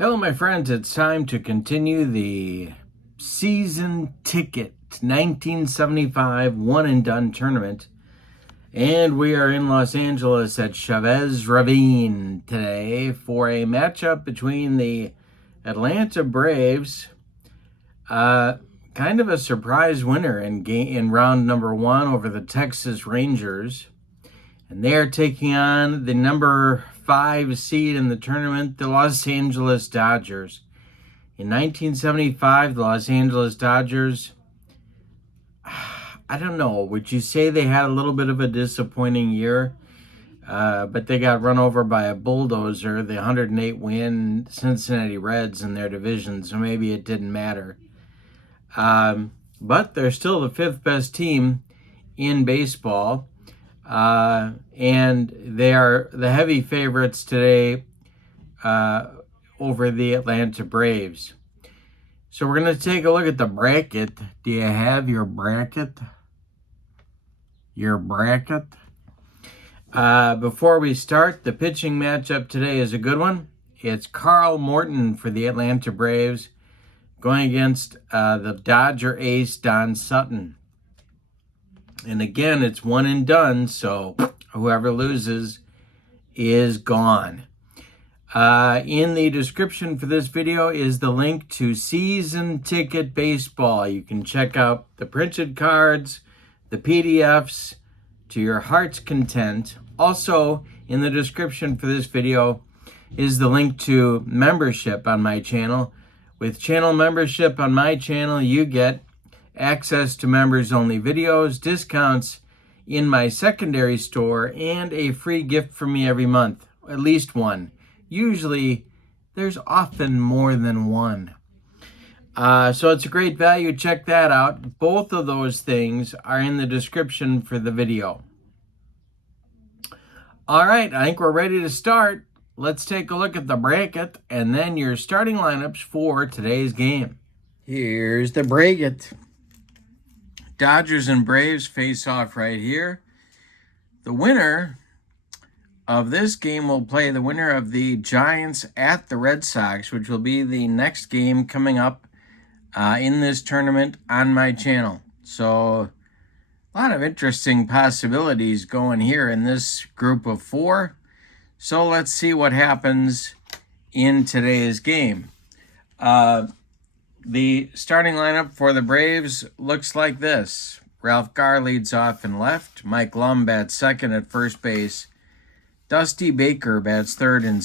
Hello, my friends. It's time to continue the season ticket 1975 one and done tournament. And we are in Los Angeles at Chavez Ravine today for a matchup between the Atlanta Braves, kind of a surprise winner in round number one over the Texas Rangers. And they are taking on the number 5 seed in the tournament, the Los Angeles Dodgers. In 1975, the Los Angeles Dodgers, I don't know, would you say they had a little bit of a disappointing year? But they got run over by a bulldozer, the 108-win Cincinnati Reds in their division, so maybe it didn't matter. But they're still the 5th best team in baseball. And they are the heavy favorites today over the Atlanta Braves. So we're going to take a look at the bracket. Do you have your bracket? Before we start, the pitching matchup today is a good one. It's Carl Morton for the Atlanta Braves going against the Dodger ace, Don Sutton. And again, it's one and done, so whoever loses is gone. In the description for this video is the link to Season Ticket Baseball. You can check out the printed cards, the PDFs to your heart's content. Also, in the description for this video is the link to membership on my channel. With channel membership on my channel, you get access to members-only videos, discounts in my secondary store, and a free gift from me every month, at least one. Usually, there's often more than one. So it's a great value. Check that out. Both of those things are in the description for the video. All right, I think we're ready to start. Let's take a look at the bracket and then your starting lineups for today's game. Here's the bracket. Dodgers and Braves face off right here. The winner of this game will play the winner of the Giants at the Red Sox, which will be the next game coming up in this tournament on my channel. So a lot of interesting possibilities going here in this group of 4. So let's see what happens in today's game. The starting lineup for the Braves looks like this. Ralph Garr leads off in left. Mike Lum bats second at first base. Dusty Baker bats third in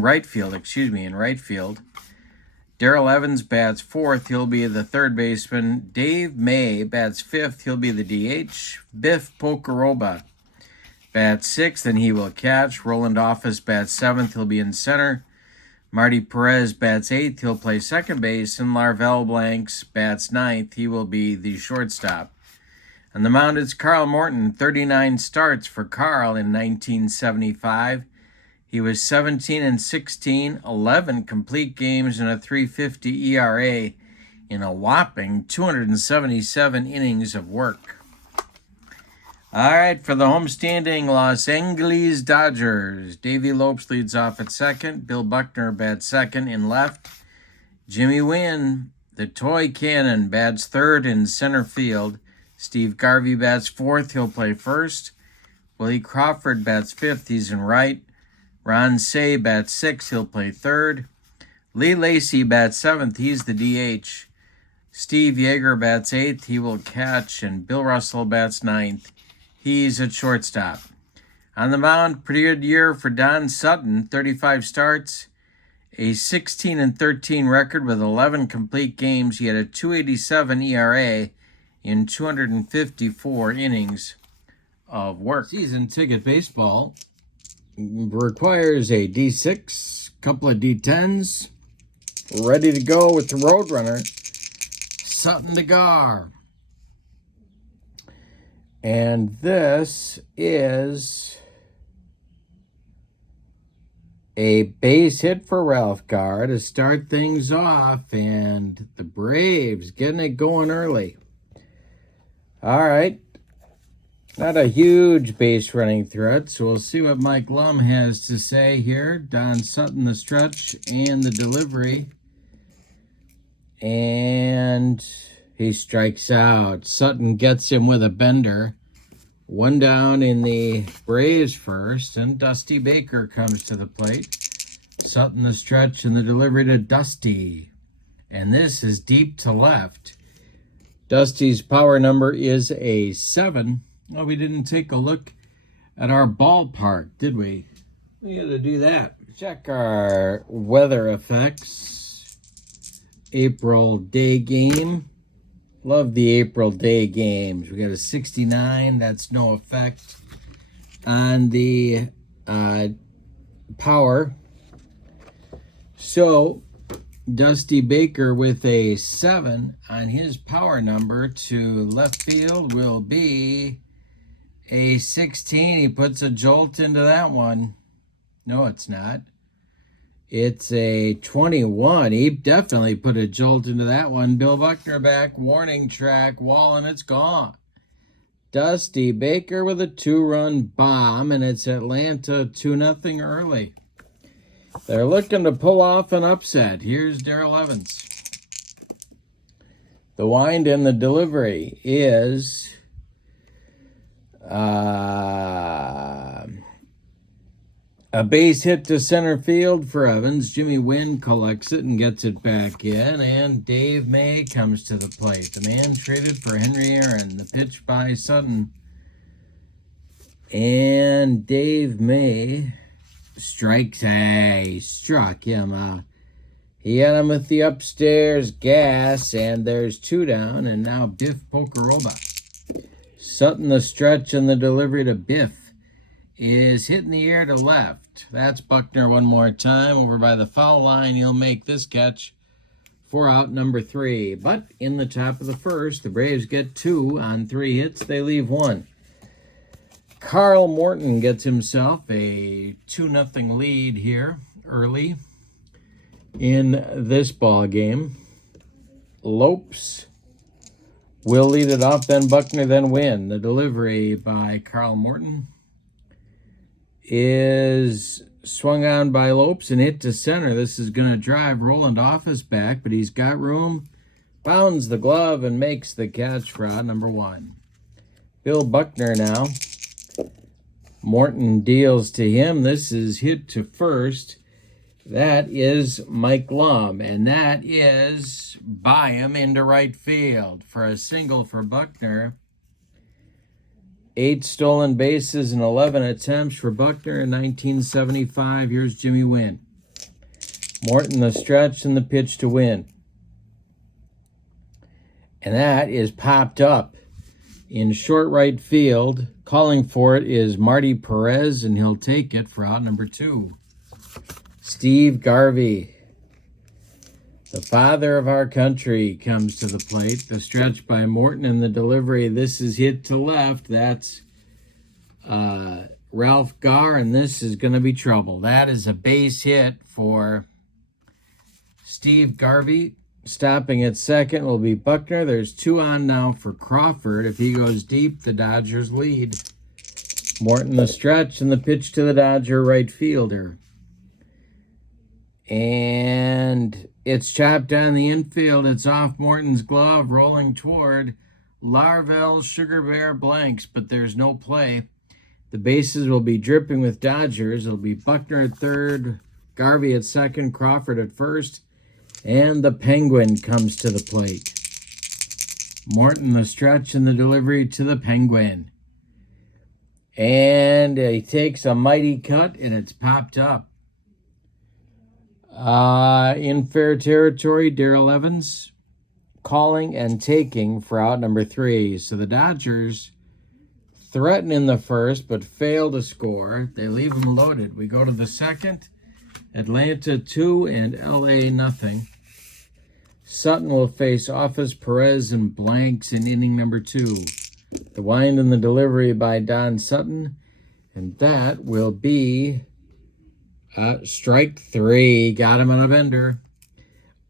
right field. Darrell Evans bats fourth. He'll be the third baseman. Dave May bats fifth. He'll be the DH. Biff Pocoroba bats sixth, and he will catch. Roland Office bats seventh. He'll be in center. Marty Perez bats 8th. He'll play second base. And Larvell Blanks bats 9th. He will be the shortstop. On the mound, it's Carl Morton. 39 starts for Carl in 1975. He was 17-16, 11 complete games, and a .350 ERA in a whopping 277 innings of work. All right, for the homestanding Los Angeles Dodgers, Davey Lopes leads off at second. Bill Buckner bats second in left. Jimmy Wynn, the toy cannon, bats third in center field. Steve Garvey bats fourth. He'll play first. Willie Crawford bats fifth. He's in right. Ron Say bats sixth. He'll play third. Lee Lacy bats seventh. He's the DH. Steve Yeager bats eighth. He will catch. And Bill Russell bats ninth. He's at shortstop. On the mound, pretty good year for Don Sutton. 35 starts, a 16-13 record with 11 complete games. He had a .287 ERA in 254 innings of work. Season Ticket Baseball requires a D6, couple of D10s, ready to go with the Roadrunner, Sutton to Gar. And this is a base hit for Ralph Garr to start things off, and the Braves getting it going early. All right. Not a huge base running threat, so we'll see what Mike Lum has to say here. Don Sutton, the stretch and the delivery. And he strikes out. Sutton gets him with a bender. One down in the Braves first, and Dusty Baker comes to the plate. Sutton, the stretch and the delivery to Dusty. And this is deep to left. Dusty's power number is a 7. Well, we didn't take a look at our ballpark, did we? We got to do that. Check our weather effects. April day game. Love the April day games. We got a 69. That's no effect on the power. So Dusty Baker with a 7 on his power number to left field will be a 16. He puts a jolt into that one. No, it's not. It's a 21. He definitely put a jolt into that one. Bill Buckner back, warning track, wall, and it's gone. Dusty Baker with a 2-run bomb, and it's Atlanta 2-0 early. They're looking to pull off an upset. Here's Darrell Evans. The wind and the delivery is a base hit to center field for Evans. Jimmy Wynn collects it and gets it back in, and Dave May comes to the plate. The man traded for Henry Aaron. The pitch by Sutton. And Dave May strikes. He struck him out. He had him with the upstairs gas, and there's 2 down, and now Biff Pocoroba. Sutton, the stretch and the delivery to Biff, is hitting the air to left. That's Buckner one more time. Over by the foul line, he'll make this catch for out number 3. But in the top of the first, the Braves get 2 on 3 hits. They leave 1. Carl Morton gets himself a 2-0 lead here early in this ball game. Lopes will lead it off, then Buckner, then Wynn. The delivery by Carl Morton is swung on by Lopes and hit to center. This is going to drive Roland Office back, but he's got room. Bounds the glove and makes the catch for out number 1. Bill Buckner now. Morton deals to him. This is hit to first. That is Mike Lum, and that is by him into right field for a single for Buckner. 8 stolen bases and 11 attempts for Buckner in 1975. Here's Jimmy Wynn. Morton, the stretch and the pitch to Wynn. And that is popped up in short right field. Calling for it is Marty Perez, and he'll take it for out number 2. Steve Garvey, the father of our country, comes to the plate. The stretch by Morton and the delivery. This is hit to left. That's Ralph Garr, and this is going to be trouble. That is a base hit for Steve Garvey. Stopping at second will be Buckner. There's 2 on now for Crawford. If he goes deep, the Dodgers lead. Morton, the stretch and the pitch to the Dodger right fielder. And it's chopped down the infield. It's off Morton's glove, rolling toward Larvell Sugar Bear blanks, but there's no play. The bases will be dripping with Dodgers. It'll be Buckner at third, Garvey at second, Crawford at first, and the Penguin comes to the plate. Morton, the stretch and the delivery to the Penguin. And he takes a mighty cut, and it's popped up. In fair territory, Darrell Evans calling and taking for out number 3. So the Dodgers threaten in the first, but fail to score. They leave them loaded. We go to the second. Atlanta 2 and LA 0. Sutton will face Office, Perez, and blanks in inning number 2. The wind and the delivery by Don Sutton. And that will be strike 3. Got him on a bender.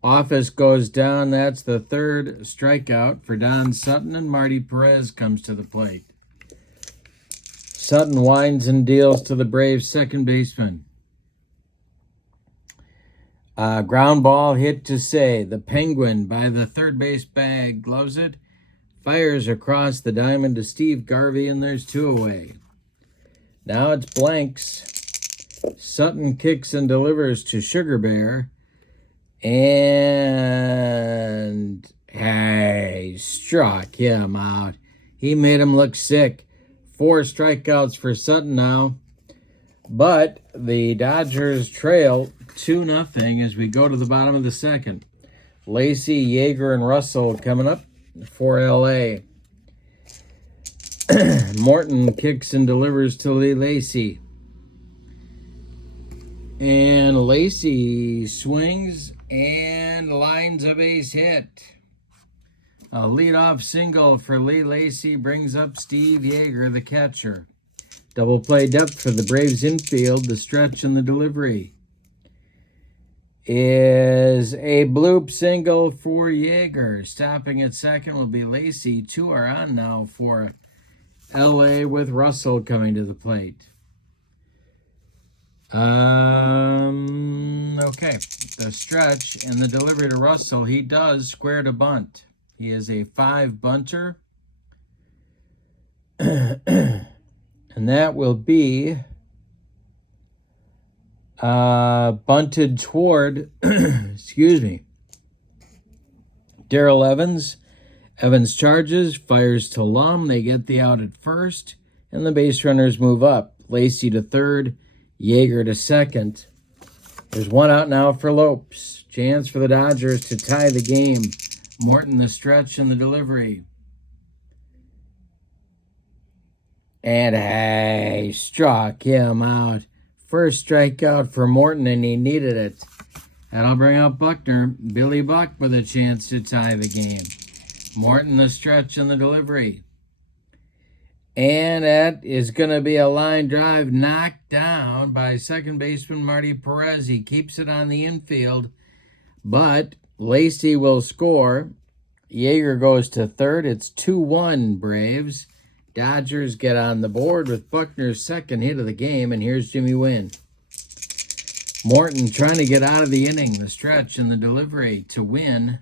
Office goes down. That's the third strikeout for Don Sutton, and Marty Perez comes to the plate. Sutton winds and deals to the Braves second baseman. Ground ball hit to say. The Penguin by the third base bag gloves it. Fires across the diamond to Steve Garvey, and there's 2 away. Now it's blanks. Sutton kicks and delivers to Sugar Bear. And hey, struck him out. He made him look sick. 4 strikeouts for Sutton now. But the Dodgers trail 2-0 as we go to the bottom of the second. Lacey, Yeager, and Russell coming up for L.A. Morton kicks and delivers to Lacey. And Lacey swings and lines a base hit. A leadoff single for Lee Lacey brings up Steve Yeager, the catcher. Double play depth for the Braves infield. The stretch and the delivery is a bloop single for Yeager. Stopping at second will be Lacey. 2 are on now for L.A. with Russell coming to the plate. Okay, the stretch and the delivery to Russell. He does square to bunt. He is a 5 bunter. And that will be bunted toward, excuse me, Darrell Evans. Evans charges, fires to Lum. They get the out at first, and the base runners move up. Lacey to third, Yeager to second. There's 1 out now for Lopes. Chance for the Dodgers to tie the game. Morton the stretch and the delivery. And hey, struck him out. First strikeout for Morton, and he needed it. That'll bring up Buckner. Billy Buck with a chance to tie the game. Morton the stretch and the delivery. And that is going to be a line drive knocked down by second baseman Marty Perez. He keeps it on the infield, but Lacey will score. Yeager goes to third. It's 2-1 Braves. Dodgers get on the board with Buckner's second hit of the game, and here's Jimmy Wynn. Morton trying to get out of the inning. The stretch and the delivery to Wynn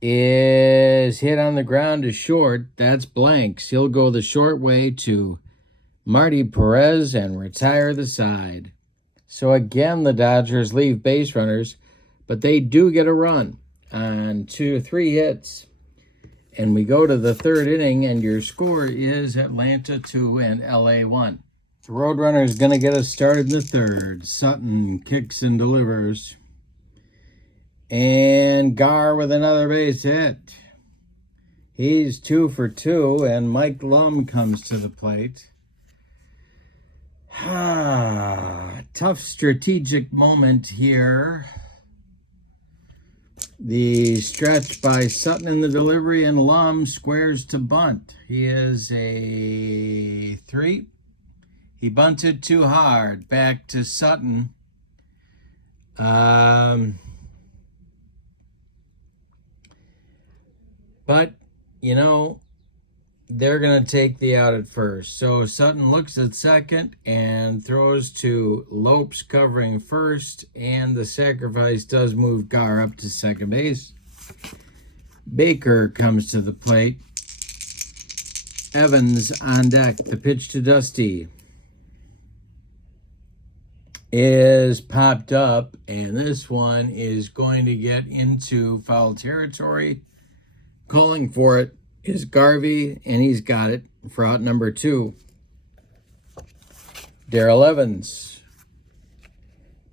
is hit on the ground to short. That's blanks. He'll go the short way to Marty Perez and retire the side. So again, the Dodgers leave base runners, but they do get a run on 3 hits. And we go to the third inning, and your score is Atlanta 2 and LA 1. The Roadrunner is going to get us started in the third. Sutton kicks and delivers. And Gar with another base hit. He's 2 for 2, and Mike Lum comes to the plate. Tough strategic moment here. The stretch by Sutton in the delivery, and Lum squares to bunt. He is a 3. He bunted too hard. Back to Sutton. But, you know, they're going to take the out at first. So Sutton looks at second and throws to Lopes covering first, and the sacrifice does move Gar up to second base. Baker comes to the plate. Evans on deck. The pitch to Dusty is popped up, and this one is going to get into foul territory. Calling for it is Garvey, and he's got it for out number 2. Darrell Evans.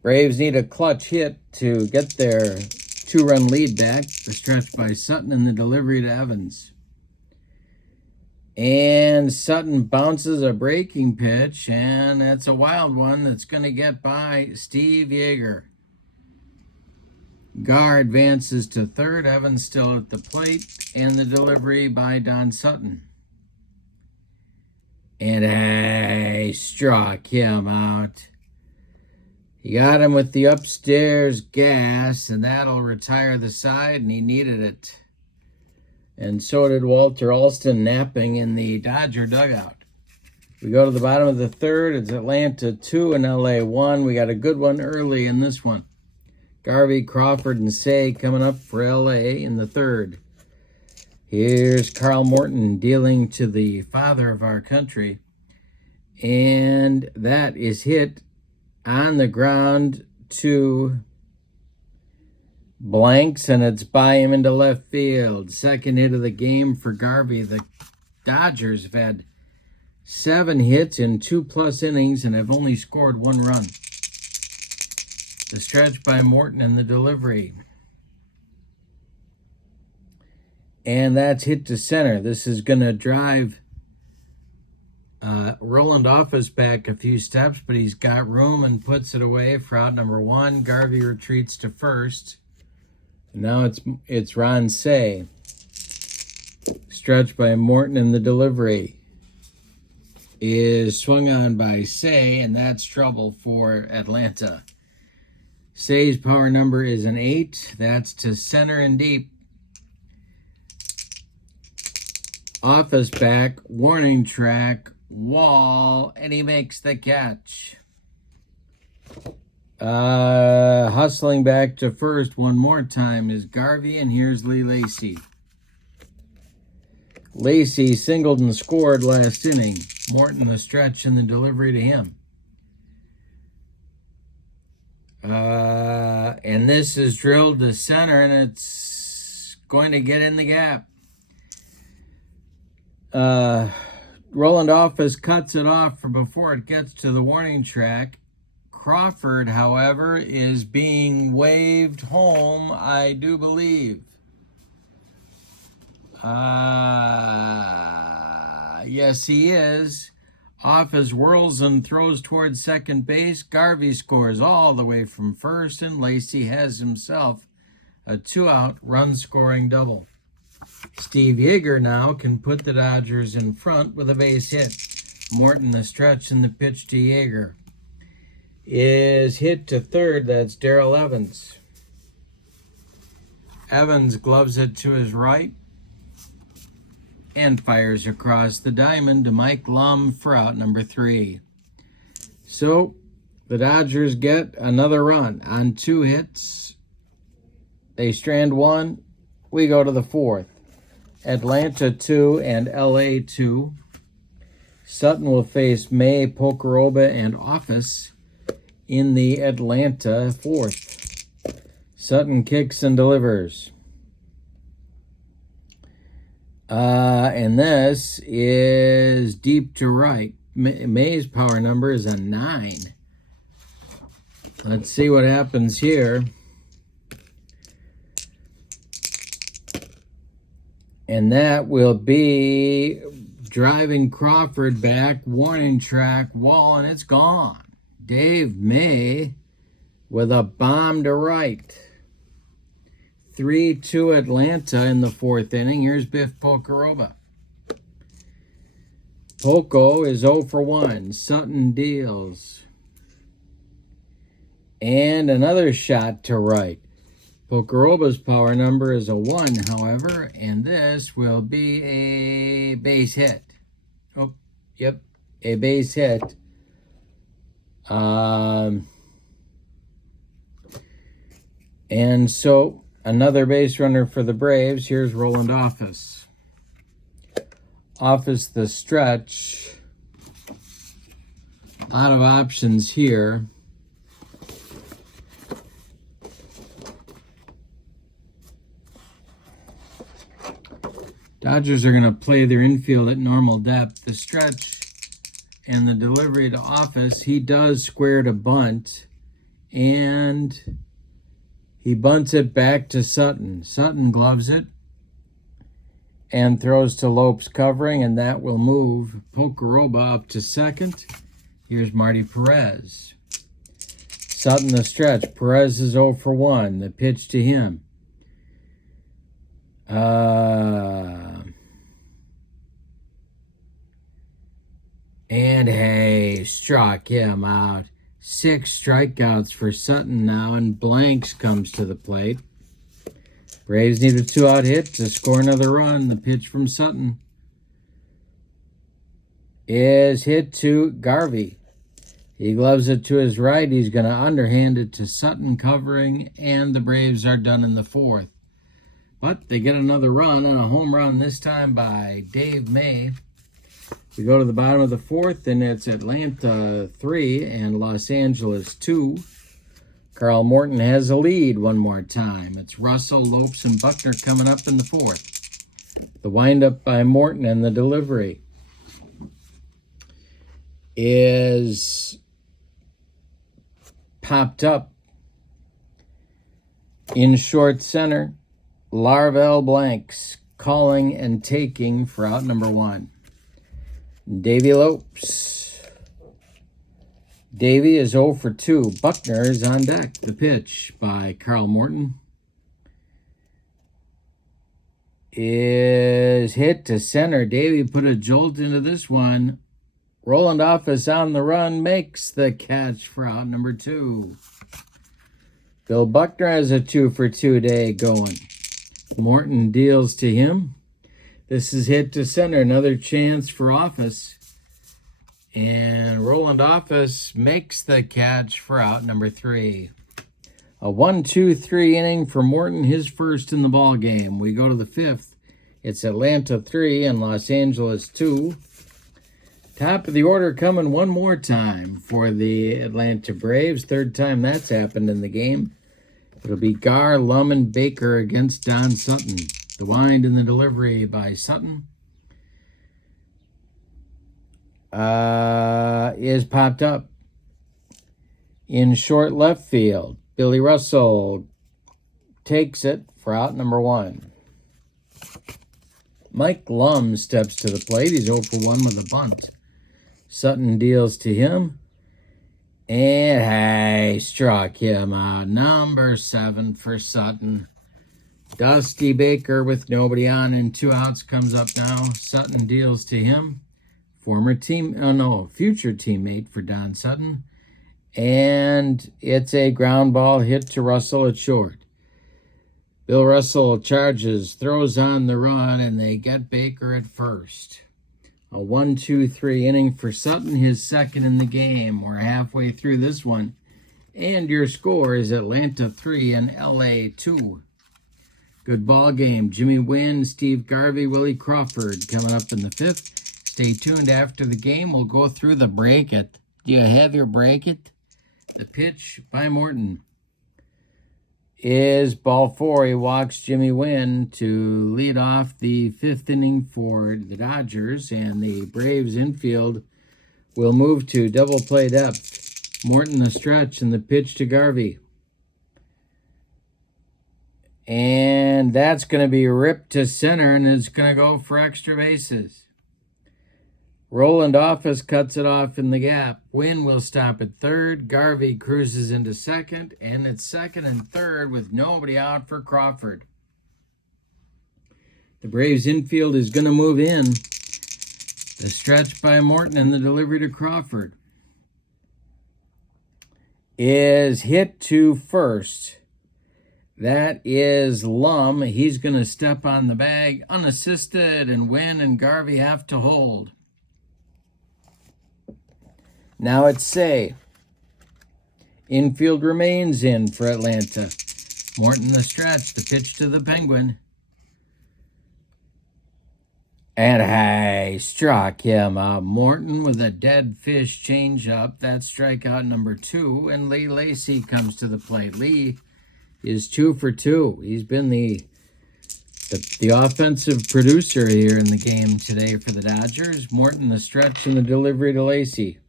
Braves need a clutch hit to get their 2-run lead back. The stretch by Sutton and the delivery to Evans. And Sutton bounces a breaking pitch, and that's a wild one that's going to get by Steve Yeager. Gar advances to third. Evans still at the plate, and the delivery by Don Sutton. And he struck him out. He got him with the upstairs gas, and that'll retire the side, and he needed it. And so did Walter Alston napping in the Dodger dugout. We go to the bottom of the third. It's Atlanta 2 and LA 1. We got a good one early in this one. Garvey, Crawford, and Say coming up for LA in the third. Here's Carl Morton dealing to the father of our country. And that is hit on the ground to blanks, and it's by him into left field. Second hit of the game for Garvey. The Dodgers have had 7 hits in 2+ innings and have only scored 1 run. The stretch by Morton and the delivery. And that's hit to center. This is going to drive Roland Office back a few steps, but he's got room and puts it away for out number 1. Garvey retreats to first. Now it's Ron Say. Stretch by Morton and the delivery is swung on by Say, and that's trouble for Atlanta. Say's power number is an 8. That's to center and deep. Office back, warning track, wall, and he makes the catch. Hustling back to first one more time is Garvey, and here's Lee Lacy. Lacy singled and scored last inning. Morton the stretch and the delivery to him. And this is drilled to center, and it's going to get in the gap. Roland Office cuts it off for before it gets to the warning track. Crawford, however, is being waved home, I do believe. Yes, he is. Office whirls and throws towards second base. Garvey scores all the way from first, and Lacy has himself a 2-out run-scoring double. Steve Yeager now can put the Dodgers in front with a base hit. Morton the stretch and the pitch to Yeager is hit to third. That's Darrell Evans. Evans gloves it to his right and fires across the diamond to Mike Lum for out number 3. So the Dodgers get another run on 2 hits. They strand 1. We go to the 4th. Atlanta 2 and LA 2. Sutton will face May, Pocoroba, and Office in the Atlanta 4th. Sutton kicks and delivers. And this is deep to right. May's power number is a 9. Let's see what happens here. And that will be driving Crawford back, warning track, wall, and it's gone. Dave May with a bomb to right. 3-2 Atlanta in the 4th inning. Here's Biff Pocoroba. Poco is 0 for 1. Sutton deals. And another shot to right. Pocoroba's power number is a 1, however, and this will be a base hit. Oh, yep, a base hit. And so another base runner for the Braves. Here's Roland Office. Office the stretch. A lot of options here. Dodgers are going to play their infield at normal depth. The stretch and the delivery to Office. He does square to bunt, and he bunts it back to Sutton. Sutton gloves it and throws to Lopes covering, and that will move Pocoroba up to second. Here's Marty Perez. Sutton the stretch. Perez is 0 for 1. The pitch to him. And hey, struck him out. 6 strikeouts for Sutton now, and Blanks comes to the plate. Braves need a 2-out hit to score another run. The pitch from Sutton. is hit to Garvey. He gloves it to his right. He's going to underhand it to Sutton covering, and the Braves are done in the fourth. But they get another run, and a home run this time by Dave May. We go to the bottom of the fourth, and it's Atlanta 3 and Los Angeles 2. Carl Morton has a lead one more time. It's Russell, Lopes, and Buckner coming up in the fourth. The windup by Morton and the delivery is popped up in short center. Larvel Blanks calling and taking for out number 1. Davy Lopes. Davy is 0 for 2. Buckner is on deck. The pitch by Carl Morton is hit to center. Davy put a jolt into this one. Roland Office on the run makes the catch for out number 2. Bill Buckner has a 2 for 2 day going. Morton deals to him. This is hit to center. Another chance for Office. And Roland Office makes the catch for out number 3. A 1-2-3 inning for Morton, his first in the ball game. We go to the fifth. It's Atlanta 3 and Los Angeles 2. Top of the order coming one more time for the Atlanta Braves. Third time that's happened in the game. It'll be Gar, Lum, and Baker against Don Sutton. The wind and the delivery by Sutton is popped up in short left field. Billy Russell takes it for out number 1. Mike Lum steps to the plate. He's 0 for 1 with a bunt. Sutton deals to him. And hey, struck him out. Number 7 for Sutton. Dusty Baker with nobody on and 2 outs comes up now. Sutton deals to him. Future teammate for Don Sutton. And it's a ground ball hit to Russell at short. Bill Russell charges, throws on the run, and they get Baker at first. A 1-2-3 inning for Sutton, his second in the game. We're halfway through this one. And your score is Atlanta 3 and LA 2. Good ball game. Jimmy Wynn, Steve Garvey, Willie Crawford coming up in the fifth. Stay tuned after the game. We'll go through the break it. Do you have your break it? The pitch by Morton is ball 4. He walks Jimmy Wynn to lead off the fifth inning for the Dodgers, and the Braves infield will move to double play depth. Morton the stretch and the pitch to Garvey. And that's going to be ripped to center, and it's going to go for extra bases. Roland Office cuts it off in the gap. Wynn will stop at third. Garvey cruises into second, and it's second and third with nobody out for Crawford. The Braves infield is going to move in. The stretch by Morton and the delivery to Crawford is hit to first. That is Lum. He's going to step on the bag unassisted, and Wynn and Garvey have to hold. Now it's Say. Infield remains in for Atlanta. Morton the stretch, the pitch to the Penguin. And hey, struck him out. Morton with a dead fish changeup. That's strikeout number 2. And Lee Lacy comes to the plate. Lee is 2 for 2. He's been the offensive producer here in the game today for the Dodgers. Morton the stretch and the delivery to Lacy.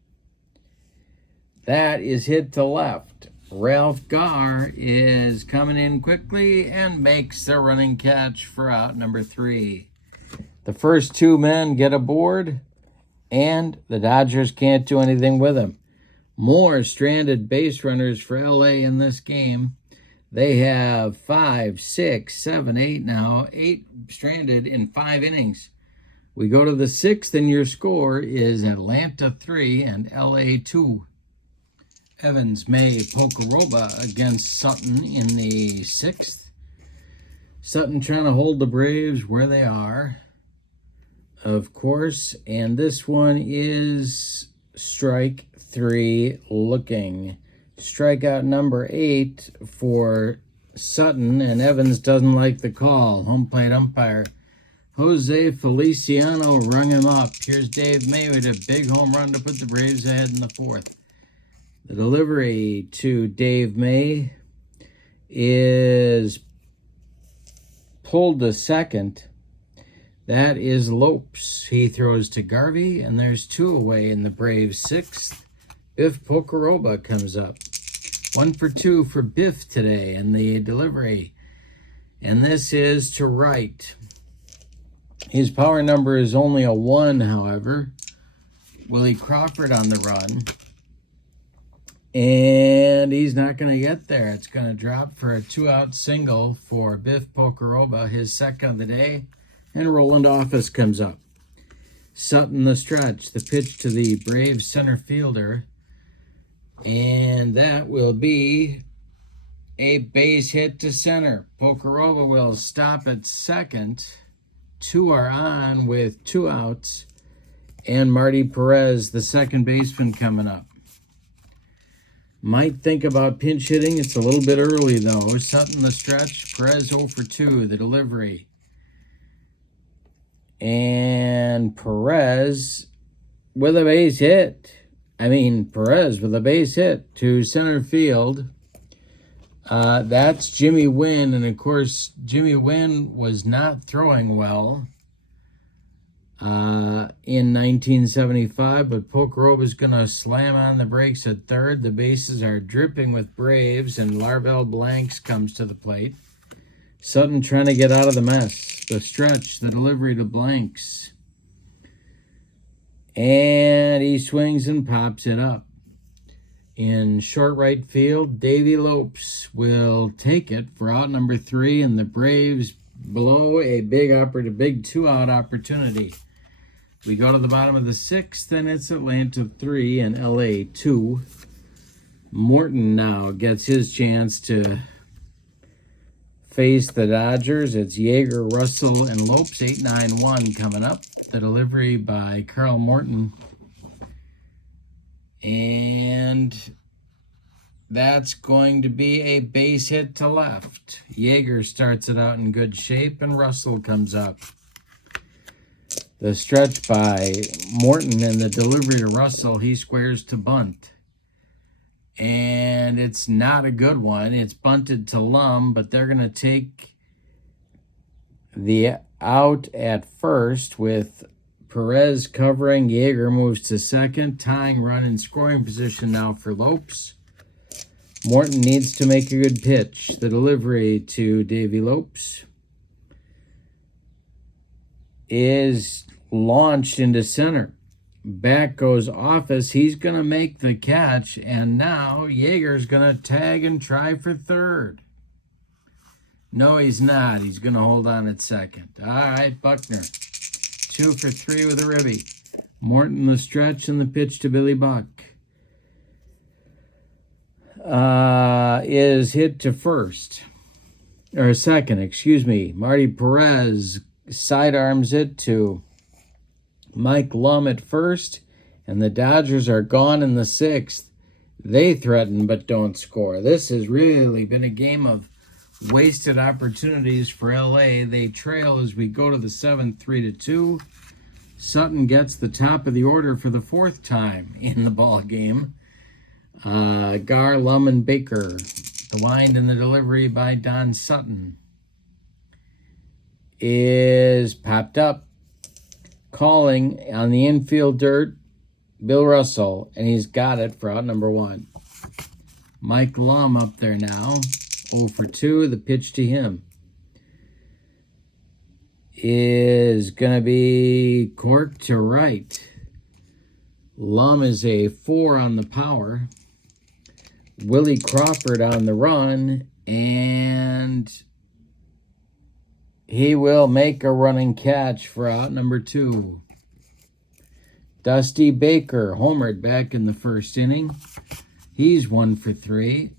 That is hit to left. Ralph Gar is coming in quickly and makes the running catch for out number 3. The first 2 men get aboard, and the Dodgers can't do anything with them. More stranded base runners for LA in this game. They have 5, 6, 7, 8 now. 8 stranded in 5 innings. We go to the 6th, and your score is Atlanta 3 and LA 2. Evans, May, Pocoroba against Sutton in the 6th. Sutton trying to hold the Braves where they are. of course. And this one is strike 3 looking. Strikeout number 8 for Sutton, and Evans doesn't like the call. Home plate umpire Jose Feliciano rung him up. Here's Dave May with a big home run to put the Braves ahead in the 4th. The delivery to Dave May is pulled to second. That is Lopes. He throws to Garvey, and there's 2 away in the Braves' 6th. Biff Pocoroba comes up. 1 for 2 for Biff today in the delivery. And this is to right. His power number is only a 1, however. Willie Crawford on the run. And he's not going to get there. It's going to drop for a 2-out single for Biff Pocoroba, his 2nd of the day. And Roland Office comes up. Sutton the stretch, the pitch to the Braves center fielder. And that will be a base hit to center. Pocoroba will stop at second. 2 are on with 2 outs. And Marty Perez, the second baseman, coming up. Might think about pinch hitting. It's a little bit early, though. Sutton the stretch. Perez 0 for 2, the delivery. And Perez with a base hit. Perez with a base hit to center field. That's Jimmy Wynn. And, of course, Jimmy Wynn was not throwing well in 1975. But Pocoroba is going to slam on the brakes at third. The bases are dripping with Braves, and Larvell Blanks comes to the plate. Sutton trying to get out of the mess. The stretch, the delivery to Blanks. And he swings and pops it up. In short right field, Davey Lopes will take it for out number 3, and the Braves blow a big 2-out opportunity. We go to the bottom of the 6th, and it's Atlanta 3 and LA 2. Morton now gets his chance to face the Dodgers. It's Yeager, Russell, and Lopes. 8-9-1 coming up. The delivery by Carl Morton. And that's going to be a base hit to left. Yeager starts it out in good shape, and Russell comes up. The stretch by Morton and the delivery to Russell. He squares to bunt. And it's not a good one. It's bunted to Lum, but they're going to take the out at first with Perez covering. Yeager moves to second. Tying run in scoring position now for Lopes. Morton needs to make a good pitch. The delivery to Davey Lopes is launched into center. Back goes Office. He's going to make the catch, and now Yeager's going to tag and try for third. No, he's not. He's going to hold on at second. All right, Buckner. 2 for 3 with a ribby. Morton the stretch and the pitch to Billy Buck. Is hit to second. Marty Perez sidearms it to Mike Lum at first, and the Dodgers are gone in the 6th. They threaten but don't score. This has really been a game of wasted opportunities for LA. They trail as we go to the 7th, 3-2. Sutton gets the top of the order for the 4th time in the ball game. Gar, Lum, and Baker. The wind and the delivery by Don Sutton is popped up. Calling on the infield dirt, Bill Russell, and he's got it for out number 1. Mike Lum up there now, 0 for 2. The pitch to him is going to be corked to right. Lum is a 4 on the power. Willie Crawford on the run, and he will make a running catch for out number 2. Dusty Baker homered back in the 1st inning. He's 1 for 3.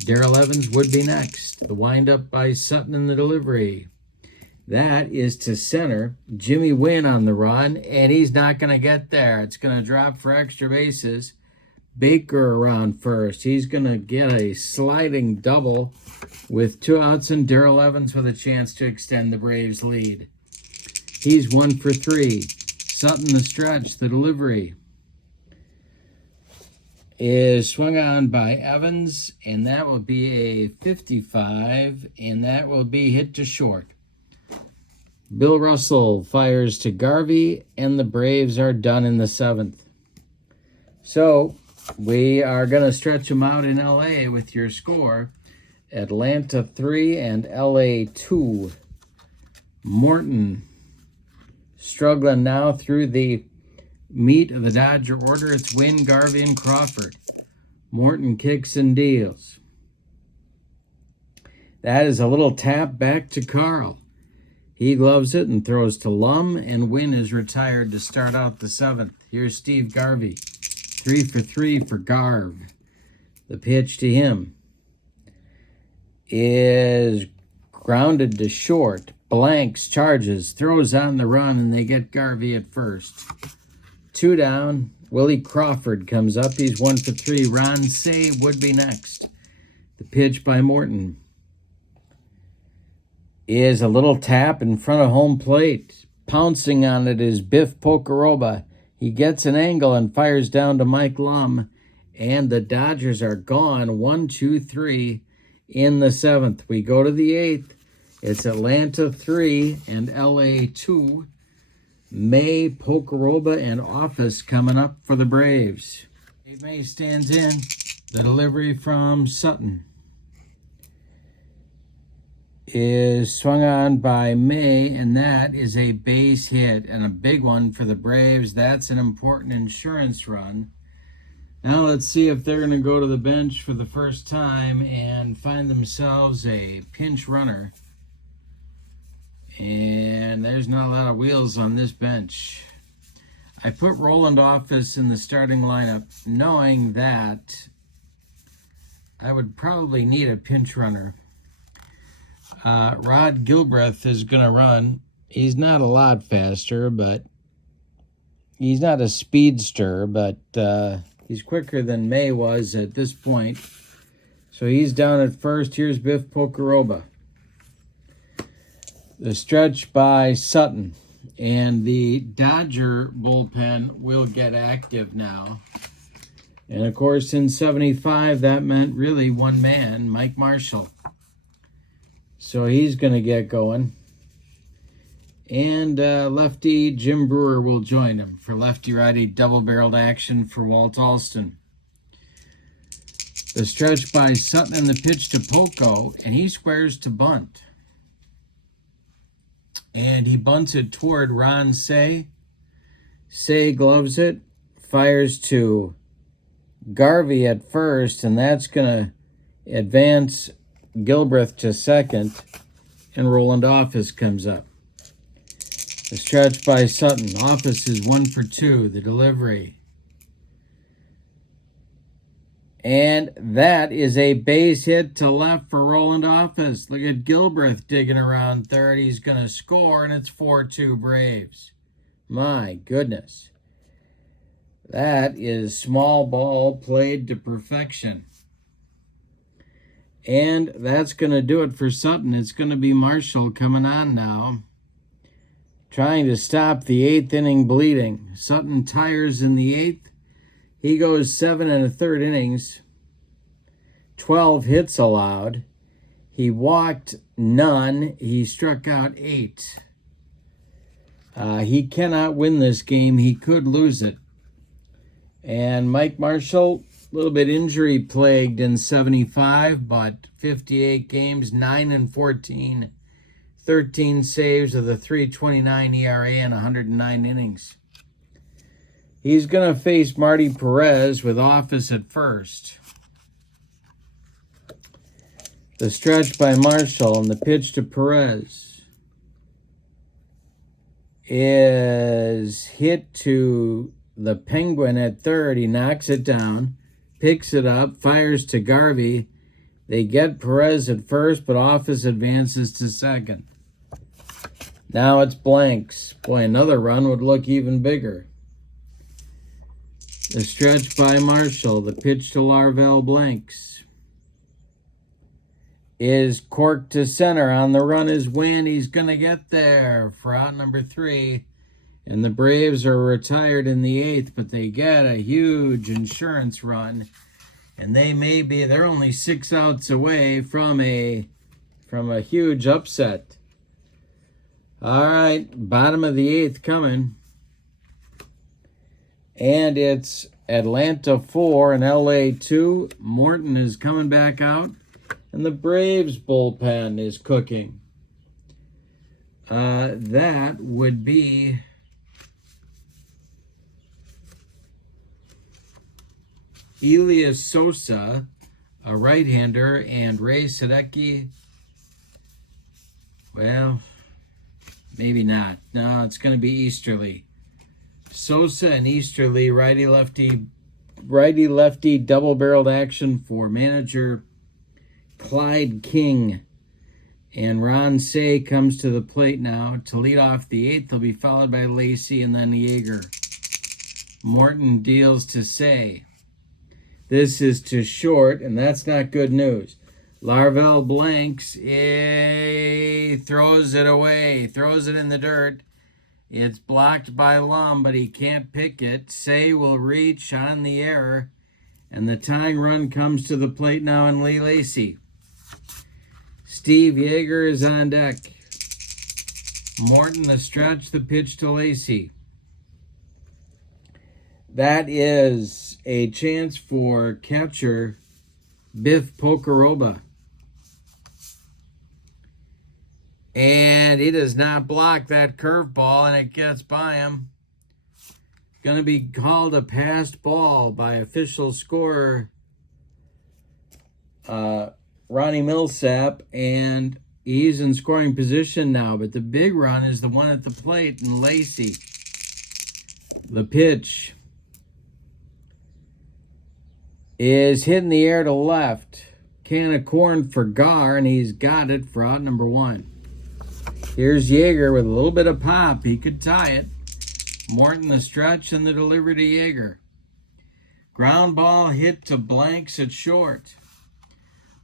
Darrell Evans would be next. The windup by Sutton in the delivery. That is to center. Jimmy Wynn on the run, and he's not going to get there. It's going to drop for extra bases. Baker around first. He's going to get a sliding double with 2 outs, and Darrell Evans with a chance to extend the Braves' lead. He's 1 for 3. Sutton the stretch. The delivery is swung on by Evans, and that will be a 55, and that will be hit to short. Bill Russell fires to Garvey, and the Braves are done in the 7th. So we are going to stretch them out in L.A. with your score. Atlanta 3 and L.A. 2. Morton struggling now through the meat of the Dodger order. It's Wynn, Garvey, and Crawford. Morton kicks and deals. That is a little tap back to Carl. He gloves it and throws to Lum, and Wynn is retired to start out the 7th. Here's Steve Garvey. 3 for 3 for Garv. The pitch to him is grounded to short. Blanks, charges, throws on the run, and they get Garvey at first. 2 down. Willie Crawford comes up. He's 1 for 3. Ron Say would be next. The pitch by Morton is a little tap in front of home plate. Pouncing on it is Biff Pocoroba. He gets an angle and fires down to Mike Lum, and the Dodgers are gone 1, 2, 3 in the 7th. We go to the 8th. It's Atlanta 3 and LA 2. May, Pocoroba, and Office coming up for the Braves. May stands in. The delivery from Sutton is swung on by May, and that is a base hit and a big one for the Braves. That's an important insurance run. Now let's see if they're going to go to the bench for the first time and find themselves a pinch runner. And there's not a lot of wheels on this bench. I put Roland Office in the starting lineup knowing that I would probably need a pinch runner. Rod Gilbreth is going to run. He's not a lot faster, but he's not a speedster, but he's quicker than May was at this point. So he's down at first. Here's Biff Pocoroba. The stretch by Sutton. And the Dodger bullpen will get active now. And, of course, in 75, that meant really one man, Mike Marshall. So he's going to get going. And lefty Jim Brewer will join him for lefty-righty double-barreled action for Walt Alston. The stretch by Sutton and the pitch to Poco, and he squares to bunt. And he bunts it toward Ron Say. Say gloves it, fires to Garvey at first, and that's going to advance Gilbreth to second, and Roland Office comes up. The stretch by Sutton. Office is 1 for 2. The delivery. And that is a base hit to left for Roland Office. Look at Gilbreth digging around third. He's going to score, and it's 4-2 Braves. My goodness. That is small ball played to perfection. And that's going to do it for Sutton. It's going to be Marshall coming on now, trying to stop the 8th inning bleeding. Sutton tires in the 8th. He goes 7 1/3 innings, 12 hits allowed. He walked none. He struck out 8. He cannot win this game. He could lose it. And Mike Marshall, a little bit injury plagued in 75, but 58 games, 9-14, 13 saves of the 3.29 ERA and 109 innings. He's going to face Marty Perez with Office at first. The stretch by Marshall and the pitch to Perez is hit to the Penguin at third. He knocks it down, picks it up, fires to Garvey. They get Perez at first, but Office advances to second. Now it's blanks. Boy, another run would look even bigger. The stretch by Marshall. The pitch to Larvell blanks. Is corked to center. On the run is Wynn. He's going to get there for out number 3. And the Braves are retired in the 8th, but they get a huge insurance run. And they're only 6 outs away from a huge upset. All right, bottom of the 8th coming. And it's Atlanta 4 and LA 2. Morton is coming back out. And the Braves bullpen is cooking. That would be Elias Sosa, a right-hander, and Ray Sadecki. Well, maybe not. No, it's going to be Easterly. Sosa and Easterly, righty-lefty double-barreled action for manager Clyde King. And Ron Say comes to the plate now to lead off the 8th. They'll be followed by Lacey and then Yeager. Morton deals to Say. This is to short, and that's not good news. Larvell blanks. Throws it away. Throws it in the dirt. It's blocked by Lum, but he can't pick it. Say will reach on the error. And the tying run comes to the plate now in Lee Lacey. Steve Yeager is on deck. Morton the stretch, the pitch to Lacey. That is a chance for catcher Biff Pocoroba. And he does not block that curveball, and it gets by him. Going to be called a passed ball by official scorer Ronnie Millsap, and he's in scoring position now. But the big run is the one at the plate, and Lacey. The pitch is hitting the air to left. Can of corn for Gar, and he's got it for out number 1. Here's Yeager with a little bit of pop. He could tie it. Morton the stretch and the delivery to Yeager. Ground ball hit to Blanks at short.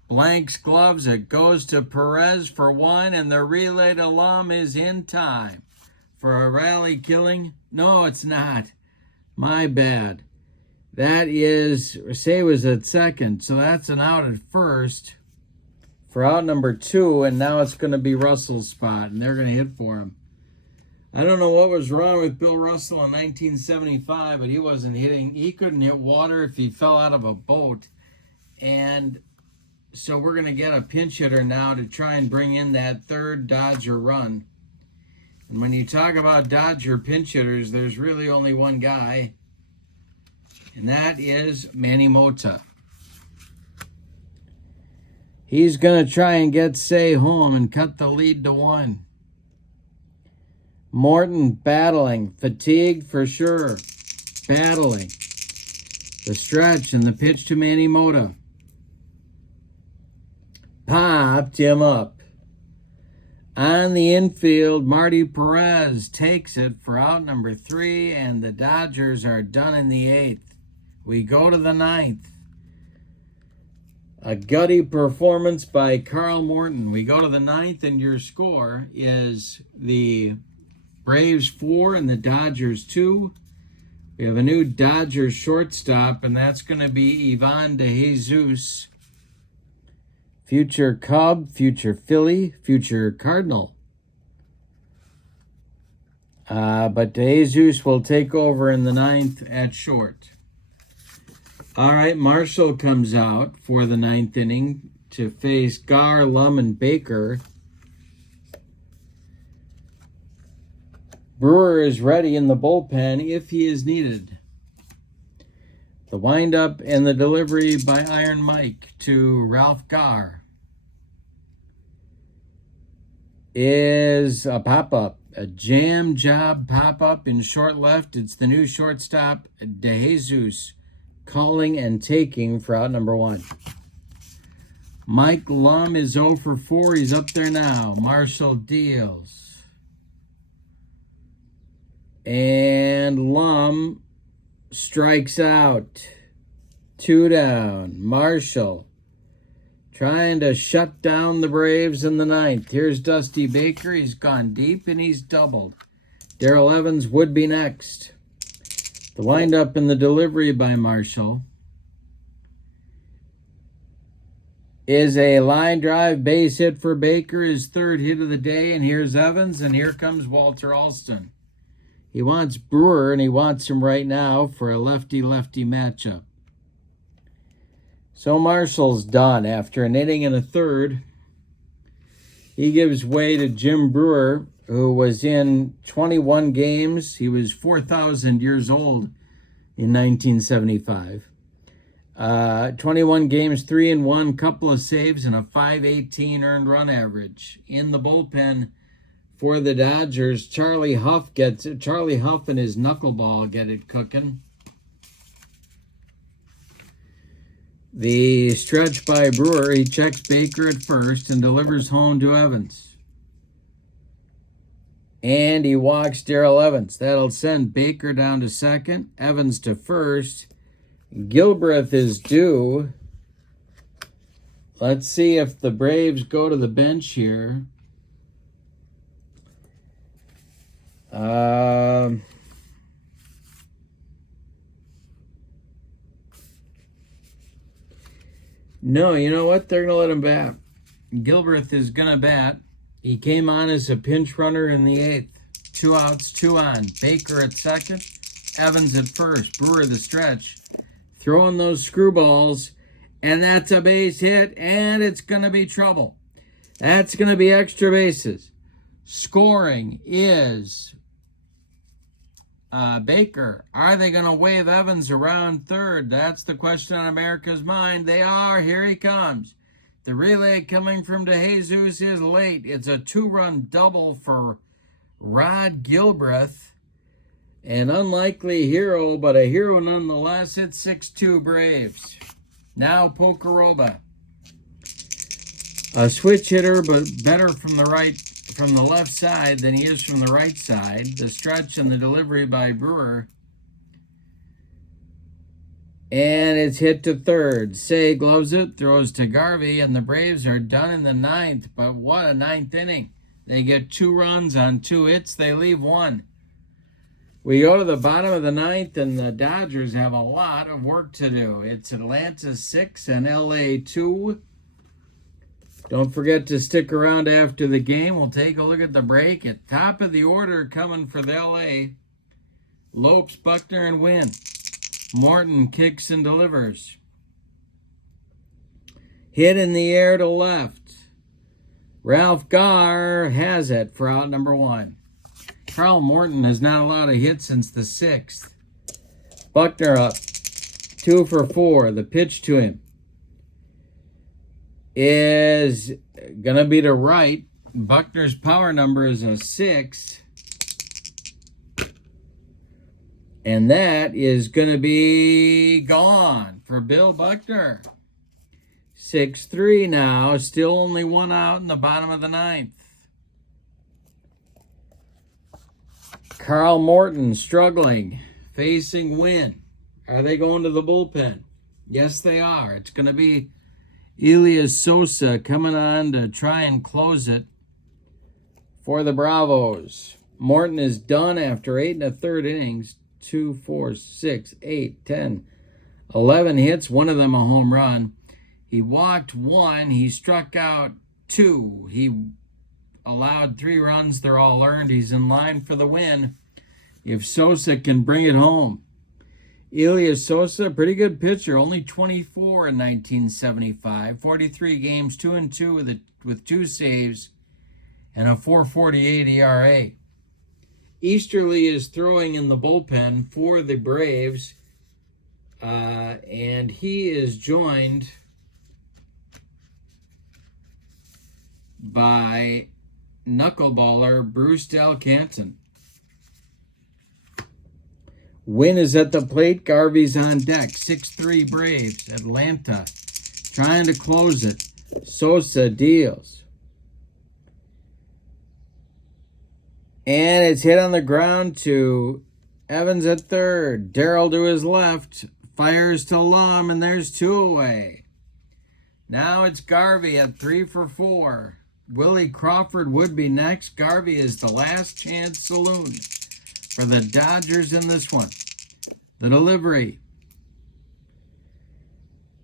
Blanks gloves. It goes to Perez for 1, and the relay to Lum is in time for a rally killing. No, it's not. My bad. That is, Say was at second, so that's an out at first for out number 2, and now it's going to be Russell's spot, and they're going to hit for him. I don't know what was wrong with Bill Russell in 1975, but he wasn't hitting. He couldn't hit water if he fell out of a boat. And so we're going to get a pinch hitter now to try and bring in that third Dodger run. And when you talk about Dodger pinch hitters, there's really only one guy, and that is Manny Mota. He's going to try and get Say home and cut the lead to 1. Morton battling. Fatigued for sure. Battling. The stretch and the pitch to Manny Mota. Popped him up. On the infield, Marty Perez takes it for out number 3, and the Dodgers are done in the 8th. We go to the 9th. A gutty performance by Carl Morton. We go to the 9th, and your score is the Braves 4 and the Dodgers 2. We have a new Dodgers shortstop, and that's going to be Ivan De Jesus. Future Cub, future Philly, future Cardinal. But De Jesus will take over in the 9th at short. All right, Marshall comes out for the 9th inning to face Gar, Lum, and Baker. Brewer is ready in the bullpen if he is needed. The windup and the delivery by Iron Mike to Ralph Gar is a pop-up, a jam job pop-up in short left. It's the new shortstop, De Jesus, calling and taking for out number 1. Mike Lum is 0 for 4. He's up there now. Marshall deals. And Lum strikes out. 2 down. Marshall trying to shut down the Braves in the ninth. Here's Dusty Baker. He's gone deep and he's doubled. Darrell Evans would be next. The windup and the delivery by Marshall is a line drive base hit for Baker, his third hit of the day. And here's Evans, and here comes Walter Alston. He wants Brewer, and he wants him right now for a lefty-lefty matchup. So Marshall's done after an inning and a third. He gives way to Jim Brewer, who was in 21 games. He was 4,000 years old in 1975. 21 games, 3-1, couple of saves, and a .518 earned run average. In the bullpen for the Dodgers, Charlie Huff and his knuckleball get it cooking. The stretch by Brewer, he checks Baker at first and delivers home to Evans. And he walks Darrell Evans. That'll send Baker down to second, Evans to first. Gilbreth is due. Let's see if the Braves go to the bench here. No, you know what? They're going to let him bat. Gilbreth is going to bat. He came on as a pinch runner in the eighth. 2 outs, 2 on. Baker at second, Evans at first. Brewer the stretch. Throwing those screwballs, and that's a base hit, and it's going to be trouble. That's going to be extra bases. Scoring is Baker. Are they going to wave Evans around third? That's the question on America's mind. They are. Here he comes. The relay coming from DeJesus is late. It's a 2-run double for Rod Gilbreth. An unlikely hero, but a hero nonetheless. It's 6-2 Braves. Now Pocoroba. A switch hitter, but better from the left side than he is from the right side. The stretch and the delivery by Brewer. And it's hit to third. Say gloves it, throws to Garvey, and the Braves are done in the ninth. But what a ninth inning. They get 2 runs on 2 hits. They leave 1. We go to the bottom of the ninth, and the Dodgers have a lot of work to do. It's Atlanta 6 and LA 2. Don't forget to stick around after the game. We'll take a look at the break. At top of the order coming for the LA, Lopes, Buckner, and Wynn. Morton kicks and delivers. Hit in the air to left. Ralph Garr has it for out number 1. Carl Morton has not allowed a hit since the 6th. Buckner up 2 for 4. The pitch to him is going to be to right. Buckner's power number is a 6. And that is going to be gone for Bill Buckner. 6-3 now. Still only 1 out in the bottom of the ninth. Carl Morton struggling, facing Wynn. Are they going to the bullpen? Yes, they are. It's going to be Elias Sosa coming on to try and close it for the Bravos. Morton is done after 8 1/3 innings. 2, 4, 6, 8, 10, 11 hits, 1 of them a home run. He walked 1. He struck out 2. He allowed 3 runs. They're all earned. He's in line for the win if Sosa can bring it home. Elias Sosa, pretty good pitcher, only 24 in 1975. 43 games, 2-2 with 2 saves and a 4.48 ERA. Easterly is throwing in the bullpen for the Braves, and he is joined by knuckleballer Bruce Del Canton. Wynn is at the plate. Garvey's on deck. 6-3 Braves. Atlanta trying to close it. Sosa deals. And it's hit on the ground to Evans at third. Darrell to his left. Fires to Lum, and there's 2 away. Now it's Garvey at 3 for 4. Willie Crawford would be next. Garvey is the last chance saloon for the Dodgers in this one. The delivery.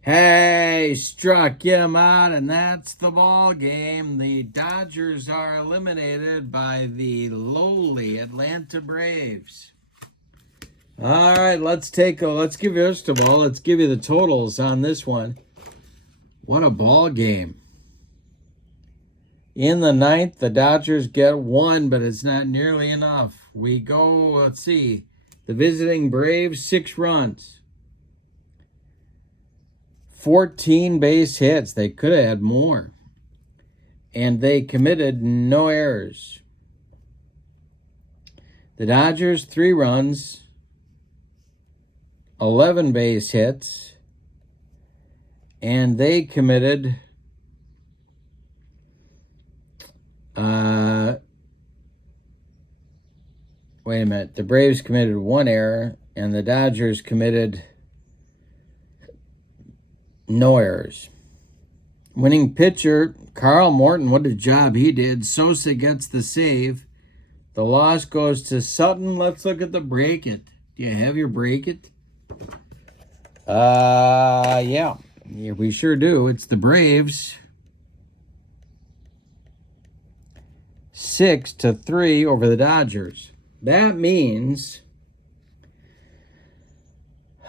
Hey, struck, get him out, and that's the ball game. The Dodgers are eliminated by the lowly Atlanta Braves. All right, let's give you the totals on this one. What a ball game. In the ninth, the Dodgers get 1, but it's not nearly enough. We go, let's see, the visiting Braves, 6 runs. 14 base hits. They could have had more. And they committed no errors. The Dodgers, 3 runs, 11 base hits, and they committed wait a minute. The Braves committed 1 error, and the Dodgers committed no errors. Winning pitcher, Carl Morton, what a job he did. Sosa gets the save. The loss goes to Sutton. Let's look at the break it. Do you have your break it? Yeah, we sure do. It's the Braves. 6-3 over the Dodgers. That means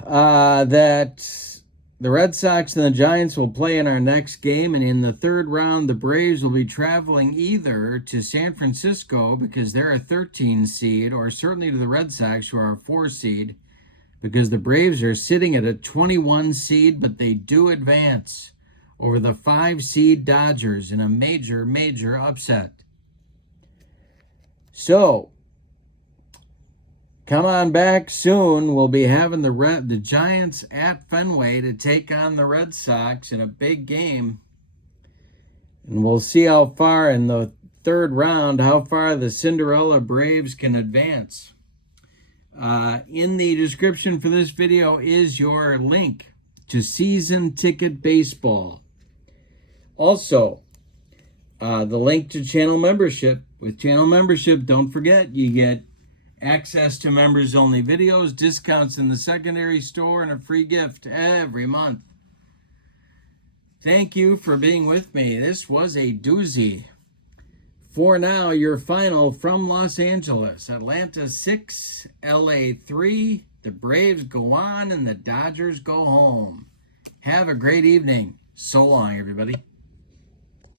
that the Red Sox and the Giants will play in our next game, and in the third round, the Braves will be traveling either to San Francisco because they're a 13 seed, or certainly to the Red Sox, who are a 4 seed, because the Braves are sitting at a 21 seed, but they do advance over the 5 seed Dodgers in a major, major upset. So, come on back soon. We'll be having the Giants at Fenway to take on the Red Sox in a big game. And we'll see how far in the third round, how far the Cinderella Braves can advance. In the description for this video is your link to Season Ticket Baseball. Also, the link to channel membership. With channel membership, don't forget, you get access to members-only videos, discounts in the secondary store, and a free gift every month. Thank you for being with me. This was a doozy. For now, your final from Los Angeles. Atlanta 6, LA 3. The Braves go on and the Dodgers go home. Have a great evening. So long, everybody.